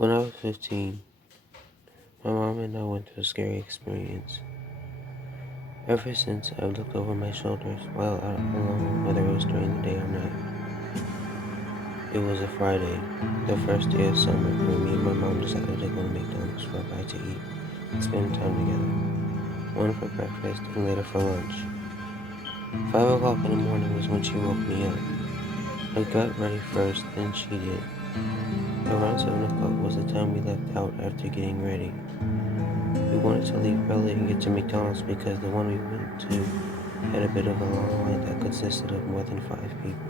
When I was 15, my mom and I went through a scary experience. Ever since, I've looked over my shoulders while out alone, whether it was during the day or night. It was a Friday, the first day of summer, when me and my mom decided to go to McDonald's for a bite to eat and spend time together. One for breakfast and later for lunch. 5 o'clock in the morning was when she woke me up. I got ready first, then she did. Around 7 o'clock was the time we left out after getting ready. We wanted to leave early and get to McDonald's because the one we went to had a bit of a long line that consisted of more than 5 people.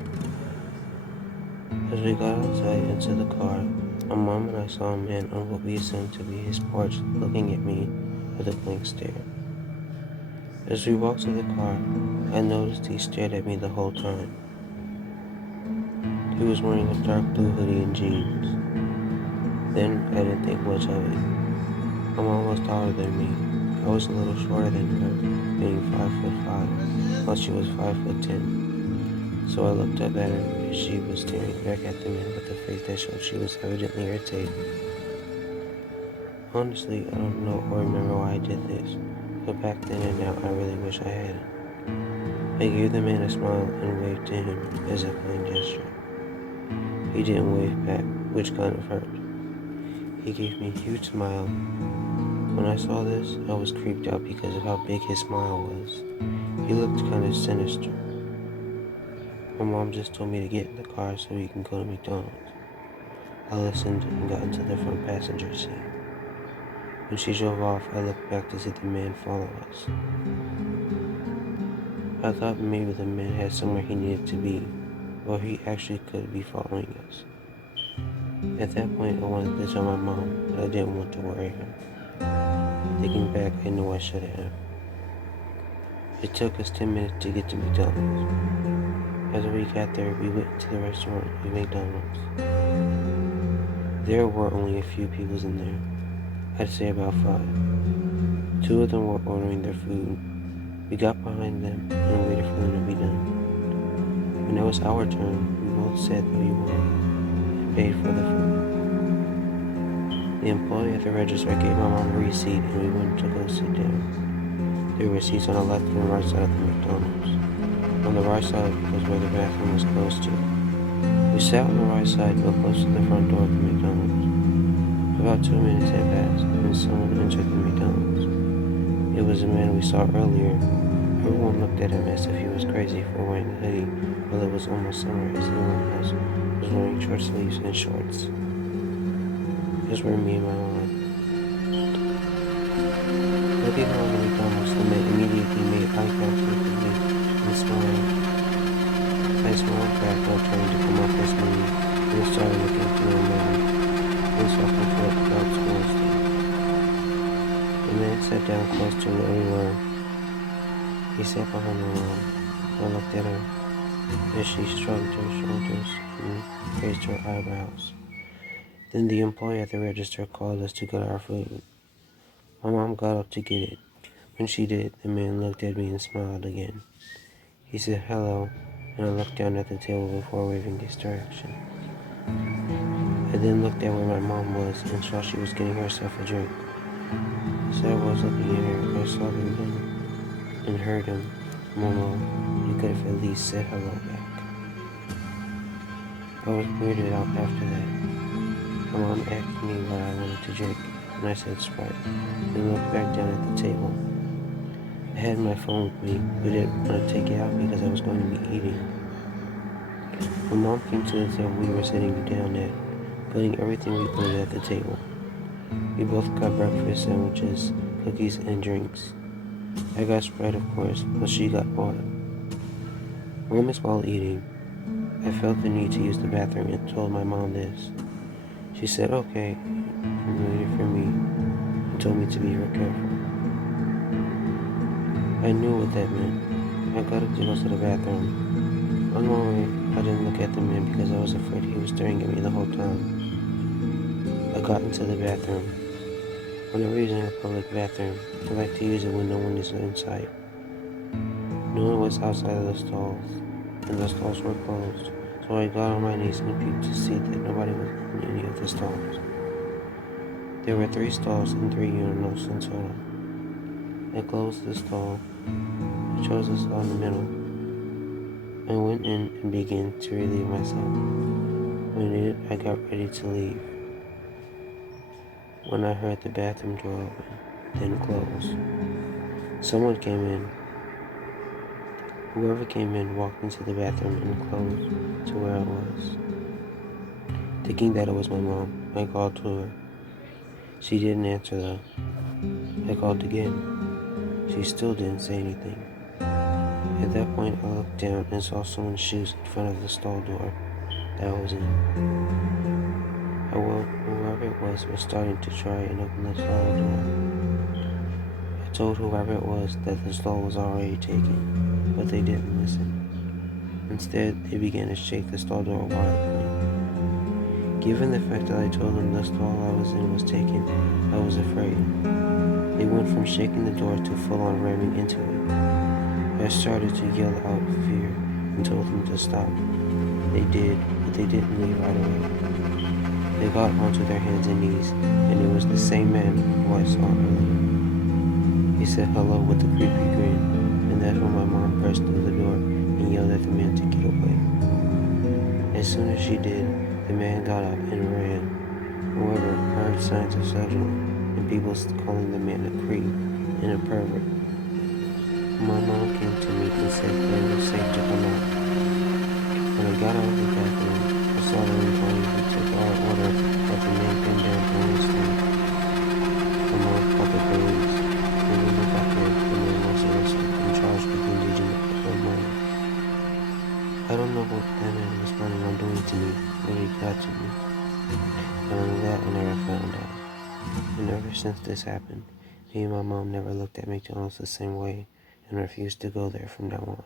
As we got outside into the car, my mom and I saw a man on what we assumed to be his porch looking at me with a blank stare. As we walked to the car, I noticed he stared at me the whole time. He was wearing a dark blue hoodie and jeans. Then I didn't think much of it. My mom was taller than me. I was a little shorter than her, being 5'5", while she was 5'10". So I looked up at her as she was staring back at the man with a face that showed she was evidently irritated. Honestly, I don't know or remember why I did this, but back then and now I really wish I hadn't. I gave the man a smile and waved to him as a kind gesture. He didn't wave back, which kind of hurt. He gave me a huge smile. When I saw this, I was creeped out because of how big his smile was. He looked kind of sinister. My mom just told me to get in the car so we can go to McDonald's. I listened and got into the front passenger seat. When she drove off, I looked back to see the man follow us. I thought maybe the man had somewhere he needed to be, or he actually could be following us. At that point, I wanted to tell my mom, but I didn't want to worry her. Thinking back, I knew I should have. It took us 10 minutes to get to McDonald's. After we got there, we went to the restaurant at McDonald's. There were only a few people in there. I'd say about 5. 2 of them were ordering their food. We got behind them and waited for them to be done. When it was our turn, we both said that we wanted and paid for the food. The employee at the register gave my mom a receipt and we went to go sit down. There were seats on the left and right side of the McDonald's. On the right side was where the bathroom was close to. We sat on the right side but close to the front door of the McDonald's. About 2 minutes had passed when someone entered the McDonald's. It was a man we saw earlier. Everyone looked at him as if he was crazy for wearing a hoodie while it was almost summer as everyone else was wearing short sleeves and shorts. Those were me and my mom. Looking around the McDonald's, the man immediately made eye contact with me and smiled. I smiled back while trying to come off as mean and started looking through a man and softly felt about towards them. The man sat down close to where we were. He sat behind my mom. I looked at her as she shrugged her shoulders and raised her eyebrows. Then the employee at the register called us to get our food. My mom got up to get it. When she did, the man looked at me and smiled again. He said hello, and I looked down at the table before waving his direction. I then looked at where my mom was and saw she was getting herself a drink. So I was looking at her, I saw the man and heard him. Momo, you could have at least said hello back. I was weirded out after that. My mom asked me what I wanted to drink, and I said Sprite, and looked back down at the table. I had my phone with me, but didn't want to take it out because I was going to be eating. When Mom came to the table we were sitting down at, putting everything we wanted at the table. We both got breakfast sandwiches, cookies, and drinks. I got Sprite, of course, but she got water. Moments while eating, I felt the need to use the bathroom and told my mom this. She said okay and waited for me and told me to be real careful. I knew what that meant. I got up to go to the bathroom. On my way, I didn't look at the man because I was afraid he was staring at me the whole time. I got into the bathroom. Whenever using a public bathroom, I like to use it when no one is in sight. No one was outside of the stalls, and the stalls were closed, so I got on my knees and peeped to see that nobody was in any of the stalls. There were 3 stalls and 3 urinals in total. I closed the stall. I chose a stall in the middle. I went in and began to relieve myself. When I did, I got ready to leave, when I heard the bathroom door open, then close. Someone came in. Whoever came in walked into the bathroom and closed to where I was. Thinking that it was my mom, I called to her. She didn't answer though. I called again. She still didn't say anything. At that point, I looked down and saw someone's shoes in front of the stall door that I was in. Whoever it was starting to try and open the stall door. I told whoever it was that the stall was already taken, but they didn't listen. Instead, they began to shake the stall door wildly. Given the fact that I told them the stall I was in was taken, I was afraid. They went from shaking the door to full-on ramming into it. I started to yell out fear and told them to stop. They did, but they didn't leave right away. They got onto their hands and knees, and it was the same man who I saw earlier. He said hello with a creepy grin, and that's when my mom burst through the door and yelled at the man to get away. As soon as she did, the man got up and ran. However, I heard signs of settling, and people calling the man a creep and a pervert. My mom came to me and said that it was safe to come out. When I got out of the bathroom, I saw the employee who took our order that the man came down on his stand. My mom called the police, and when we got there, the man was arrested and charged with engaging in murder. I don't know what that man was planning on doing to me when he got to me. And on that, I never found out. And ever since this happened, me and my mom never looked at McDonald's the same way and refused to go there from now on.